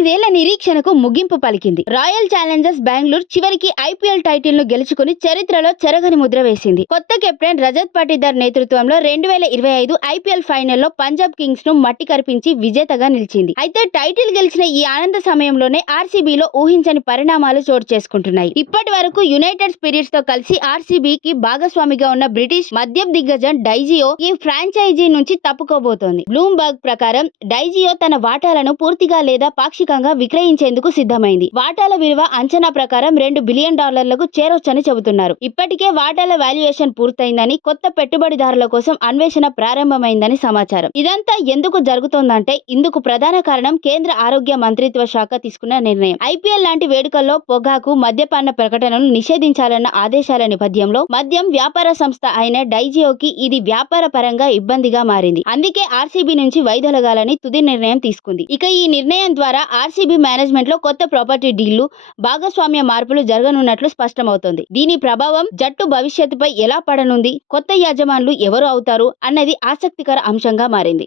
ఎనిమిదేళ్ళ నిరీక్షణకు ముగింపు పలికింది. Royal Challengers Bengaluru చివరికి ఐపీఎల్ టైటిల్ను గెలుచుకుని చరిత్రలో చెరగని ముద్ర వేసింది. కొత్త కెప్టెన్ రజత్ పాటిదార్ నేతృత్వంలో రెండు వేల ఇరవై ఐదు ఐపీఎల్ ఫైనల్లో పంజాబ్ కింగ్స్ను మట్టి కరిపించి విజేతగా నిలిచింది. అయితే టైటిల్ గెలిచిన ఈ ఆనంద సమయంలోనే ఆర్సీబీలో ఊహించని పరిణామాలు చోటు చేసుకుంటున్నాయి. ఇప్పటి వరకు యునైటెడ్ స్పిరిట్స్తో కలిసి ఆర్సీబీకి భాగస్వామిగా ఉన్న బ్రిటిష్ మద్యం దిగ్గజం డైజియో ఈ ఫ్రాంచైజీ నుంచి తప్పుకోబోతోంది. బ్లూంబర్గ్ ప్రకారం డైజియో తన వాటాలను పూర్తిగా లేదా పాక్షిక పాక్షికంగా విక్రయించేందుకు సిద్ధమైంది. వాటాల విలువ అంచనా ప్రకారం రెండు బిలియన్ డాలర్లకు చేరొచ్చని చెబుతున్నారు. ఇప్పటికే వాటాల వాల్యుయేషన్ పూర్తయిందని కొత్త పెట్టుబడిదారుల కోసం అన్వేషణ ప్రారంభమైందని సమాచారం. ఇదంతా ఎందుకు జరుగుతోందంటే ఇందుకు ప్రధాన కారణం కేంద్ర ఆరోగ్య మంత్రిత్వ శాఖ తీసుకున్న నిర్ణయం. ఐపీఎల్ లాంటి వేడుకల్లో పొగాకు మద్యపాన ప్రకటనను నిషేధించాలన్న ఆదేశాల నేపథ్యంలో మద్యం వ్యాపార సంస్థ అయిన డైజియోకి ఇది వ్యాపార పరంగా ఇబ్బందిగా మారింది. అందుకే ఆర్సీబీ నుంచి వైదొలగాలని తుది నిర్ణయం తీసుకుంది. ఇక ఈ నిర్ణయం ద్వారా ఆర్సీబీ మేనేజ్మెంట్లో కొత్త ప్రాపర్టీ డీళ్ళు భాగస్వామ్య మార్పులు జరగనున్నట్లు స్పష్టమవుతోంది. దీని ప్రభావం జట్టు భవిష్యత్తుపై ఎలా పడనుంది కొత్త యజమానులు ఎవరు అవుతారు అన్నది ఆసక్తికర అంశంగా మారింది.